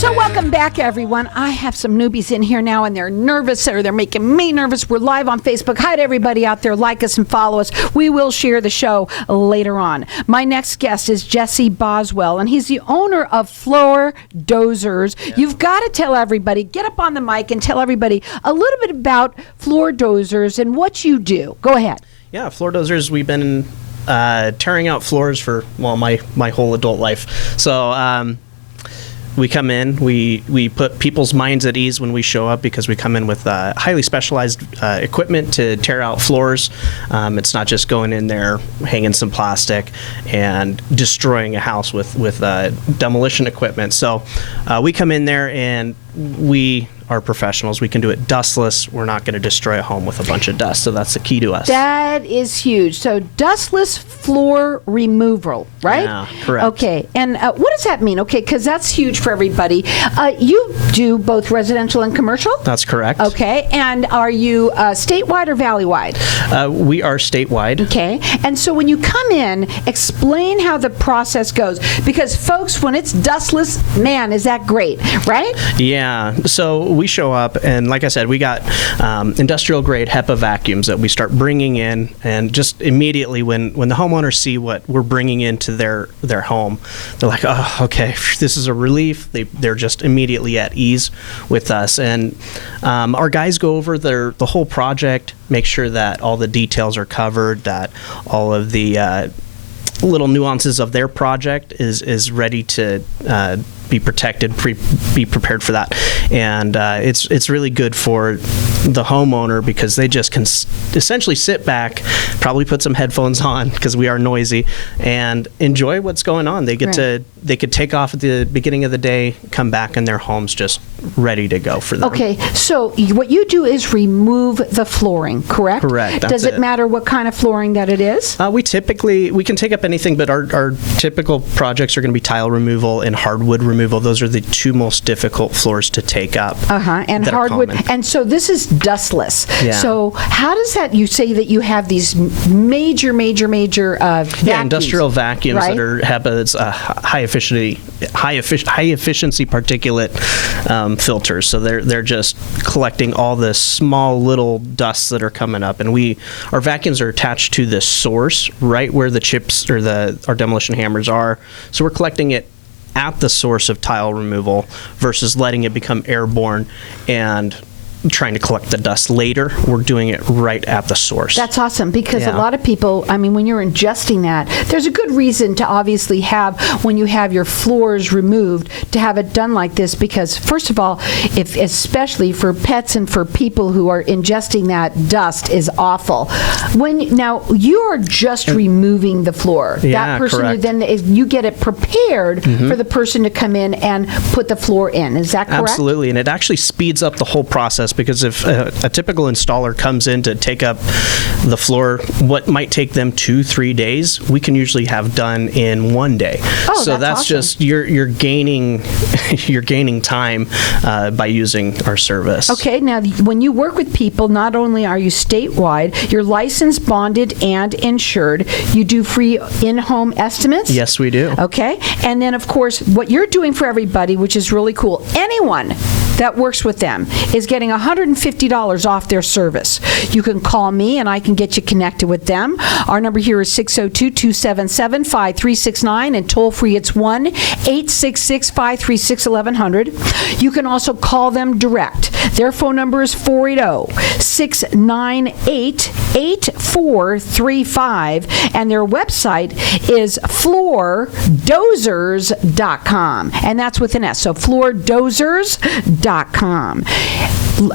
So welcome back, everyone. I have some newbies in here now, and they're nervous, or they're making me nervous. We're live on Facebook. Hi to everybody out there. Like us and follow us. We will share the show later on. My next guest is Jesse Boswell, and he's the owner of Floor Dozers. Yeah. You've got to tell everybody, get up on the mic and tell everybody a little bit about Floor Dozers and what you do. Go ahead. Yeah, Floor Dozers, we've been tearing out floors for, well, my whole adult life. So we come in, we put people's minds at ease when we show up, because we come in with highly specialized equipment to tear out floors. It's not just going in there, hanging some plastic, and destroying a house with demolition equipment. So we come in there and we are professionals. We can do it dustless. We're not going to destroy a home with a bunch of dust. So that's the key to us. That is huge. So dustless floor removal, right? Yeah, correct. Okay. And what does that mean? Okay, because that's huge for everybody. You do both residential and commercial? That's correct. Okay. And are you statewide or valley-wide? We are statewide. Okay. And so when you come in, explain how the process goes. Because folks, when it's dustless, man, is that great, right? Yeah. So we show up, and like I said, we got industrial grade HEPA vacuums that we start bringing in, and just immediately when the homeowners see what we're bringing into their home, they're like, oh, okay, this is a relief. They're just immediately at ease with us. And our guys go over the whole project, make sure that all the details are covered, that all of the little nuances of their project is ready to be protected, be prepared for that. And it's really good for the homeowner, because they just can essentially sit back, probably put some headphones on, because we are noisy, and enjoy what's going on. They get to they could take off at the beginning of the day, come back, and their home's just ready to go for them. Okay, so what you do is remove the flooring, correct? Correct. Does it matter what kind of flooring that it is? We can take up anything, but our typical projects are going to be tile removal and hardwood removal. Those are the two most difficult floors to take up. And hardwood. And so this is dustless. Yeah. So how does that, you say that you have these major vacuums. Yeah, industrial vacuums, right? that are HEPA. It's high efficiency particulate filters. So they're just collecting all the small little dusts that are coming up, and our vacuums are attached to the source right where the chips or our demolition hammers are. So we're collecting it at the source of tile removal versus letting it become airborne and trying to collect the dust later. We're doing it right at the source. That's awesome, because a lot of people, I mean, when you're ingesting that, there's a good reason to obviously have, when you have your floors removed, to have it done like this, because first of all, especially for pets and for people who are ingesting that dust, is awful. Now you are just removing the floor. Yeah, that person correct. Then you get it prepared for the person to come in and put the floor in. Is that correct? Absolutely, and it actually speeds up the whole process, because if a typical installer comes in to take up the floor, what might take them 2-3 days, we can usually have done in 1 day. Oh, so that's awesome. Just you're gaining time by using our service. Okay, now when you work with people, not only are you statewide, you're licensed, bonded, and insured. You do free in-home estimates? Yes, we do. Okay, and then of course, what you're doing for everybody, which is really cool, anyone that works with them is getting $150 off their service. You can call me and I can get you connected with them. Our number here is 602-277-5369, and toll free it's 1-866-536-1100. You can also call them direct. Their phone number is 480-698-8435, and their website is floordozers.com, and that's with an S, so floordozers.com.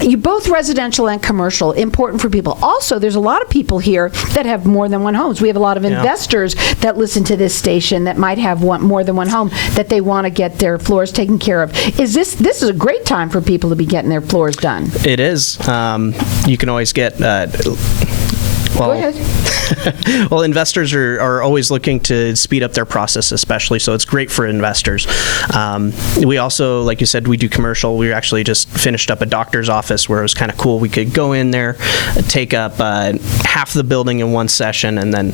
You both residential and commercial, important for people. Also, there's a lot of people here that have more than one homes. We have a lot of investors that listen to this station that might have more than one home that they want to get their floors taken care of. This is a great time for people to be getting their floors done. It is. You can always get Go ahead. Well, investors are always looking to speed up their process, especially, so it's great for investors. We also, like you said, we do commercial. We actually just finished up a doctor's office where it was kind of cool. We could go in there, take up half the building in one session, and then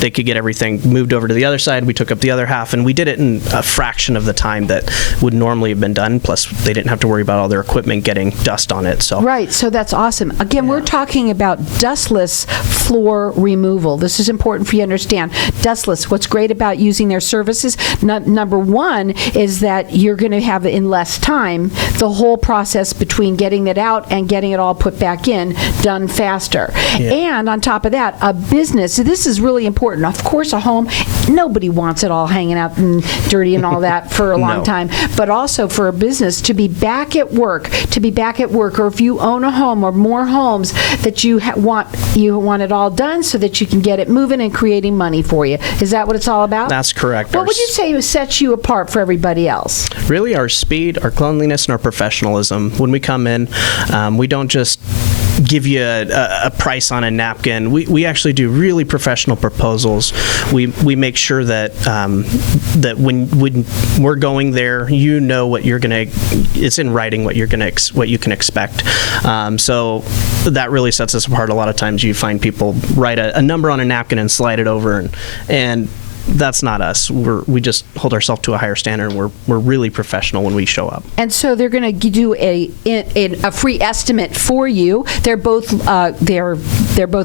they could get everything moved over to the other side. We took up the other half, and we did it in a fraction of the time that would normally have been done. Plus, they didn't have to worry about all their equipment getting dust on it. So right, so that's awesome. Again, we're talking about dustless floor removal. This is important for you to understand. Dustless, what's great about using their services, number one, is that you're going to have in less time the whole process between getting it out and getting it all put back in done faster. Yeah. And on top of that, a business, this is really important. Of course, a home, nobody wants it all hanging out and dirty and all that for a long time, but also for a business to be back at work, or if you own a home or more homes, that you want it all done so that you can get it moving and creating money for you. Is that what it's all about? That's correct. What would you say sets you apart for everybody else? Really, our speed, our cleanliness, and our professionalism. When we come in, we don't just give you a price on a napkin. We actually do really professional proposals. We make sure that that when we're going there, you know what you're gonna. It's in writing what you can expect. So that really sets us apart. A lot of times you find people write a number on a napkin and slide it over, and that's not us. We just hold ourselves to a higher standard, and we're really professional when we show up. And so they're going to do a free estimate for you. They're both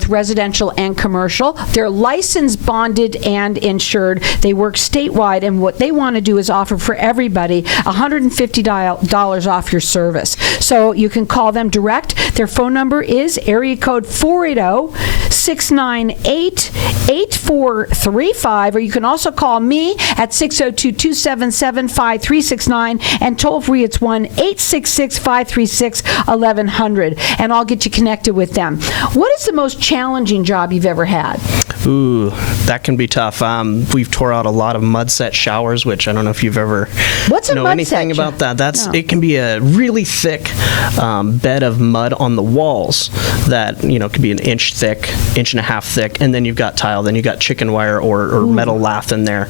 residential and commercial. They're licensed, bonded, and insured. They work statewide, and what they want to do is offer for everybody $150 off your service. So you can call them direct. Their phone number is area code 480-698-8435, or you can also call me at 602-277-5369, and toll free it's 1-866-536-1100, and I'll get you connected with them. What is the most challenging job you've ever had? Ooh, that can be tough. We've tore out a lot of mud set showers, which I don't know if you've ever know anything about that. It can be a really thick bed of mud on the walls that could be an inch thick, inch and a half thick, and then you've got tile, then you've got chicken wire or metal lath in there.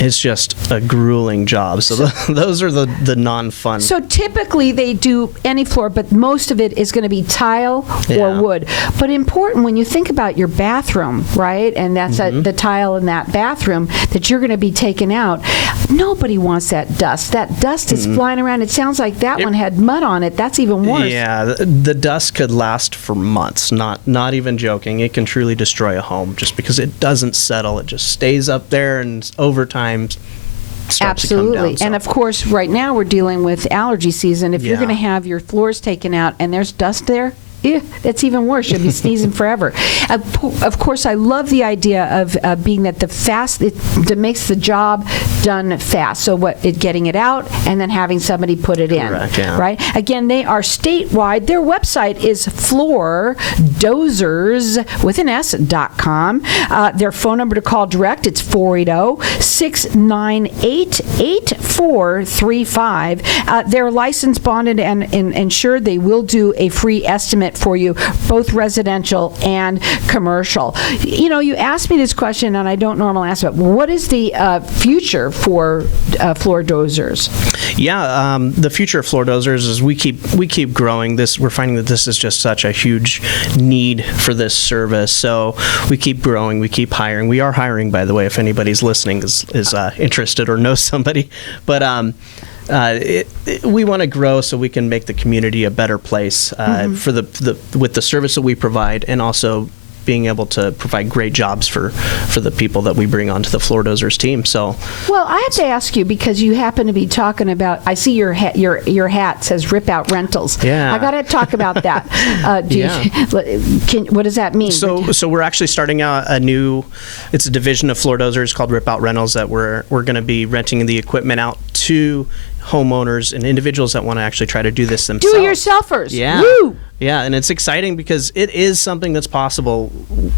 It's just a grueling job. So those are the non-fun. So typically they do any floor, but most of it is going to be tile or wood. But important when you think about your bathroom, right? And that's the tile in that bathroom that you're going to be taking out. Nobody wants that dust. That dust is flying around. It sounds like that one had mud on it. That's even worse. Yeah, the dust could last for months. Not even joking. It can truly destroy a home just because it doesn't settle. It just stays up there, and over time starts to come down. And of course, right now we're dealing with allergy season. If you're going to have your floors taken out and there's dust there, that's even worse. You'll be sneezing forever. Of course, I love the idea of being that it makes the job done fast. So getting it out and then having somebody put it in. Correct, yeah. Right? Again, they are statewide. Their website is Floor Dozers with an S.com. Their phone number to call direct, it's 480-698-8435. They're licensed, bonded, and insured. They will do a free estimate for you, both residential and commercial. You asked me this question, and I don't normally ask it. What is the future for Floor Dozers? Yeah, the future of Floor Dozers is we keep growing. We're finding that this is just such a huge need for this service. So we keep growing. We keep hiring. We are hiring, by the way, if anybody's listening is interested or knows somebody. But we want to grow so we can make the community a better place with the service that we provide, and also being able to provide great jobs for the people that we bring onto the Floor Dozers team. So, well, I have to ask you, because you happen to be talking about. I see your hat says "Rip Out Rentals." Yeah, I got to talk about that. What does that mean? So we're actually starting out it's a division of Floor Dozers called Rip Out Rentals that we're going to be renting the equipment out to homeowners and individuals that want to actually try to do this themselves. Do-it-yourselfers. Yeah. Woo! Yeah, and it's exciting because it is something that's possible.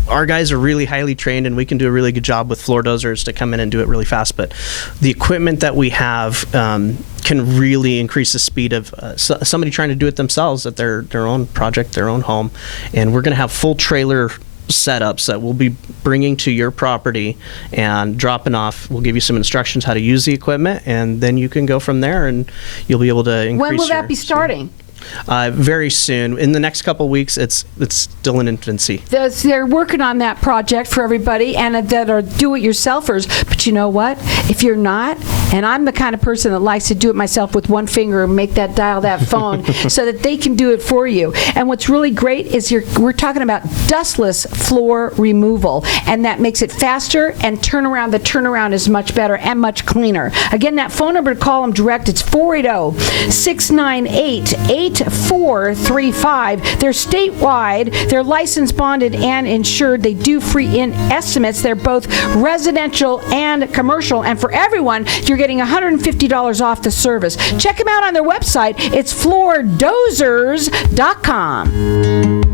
Our guys are really highly trained, and we can do a really good job with Floor Dozers to come in and do it really fast. But the equipment that we have can really increase the speed of somebody trying to do it themselves at their own project, their own home. And we're going to have full trailer setups that we'll be bringing to your property and dropping off. We'll give you some instructions how to use the equipment, and then you can go from there, and you'll be able to increase. When will that be starting? Very soon. In the next couple of weeks, it's still in infancy. They're working on that project for everybody, and that are do-it-yourselfers. But you know what? If you're not, and I'm the kind of person that likes to do it myself with one finger and make that dial that phone so that they can do it for you. And what's really great is we're talking about dustless floor removal, and that makes it faster, and the turnaround is much better and much cleaner. Again, that phone number to call them direct, it's 480-698-8435. They're statewide. They're licensed, bonded, and insured. They do free estimates. They're both residential and commercial. And for everyone, you're getting $150 off the service. Check them out on their website. It's floordozers.com.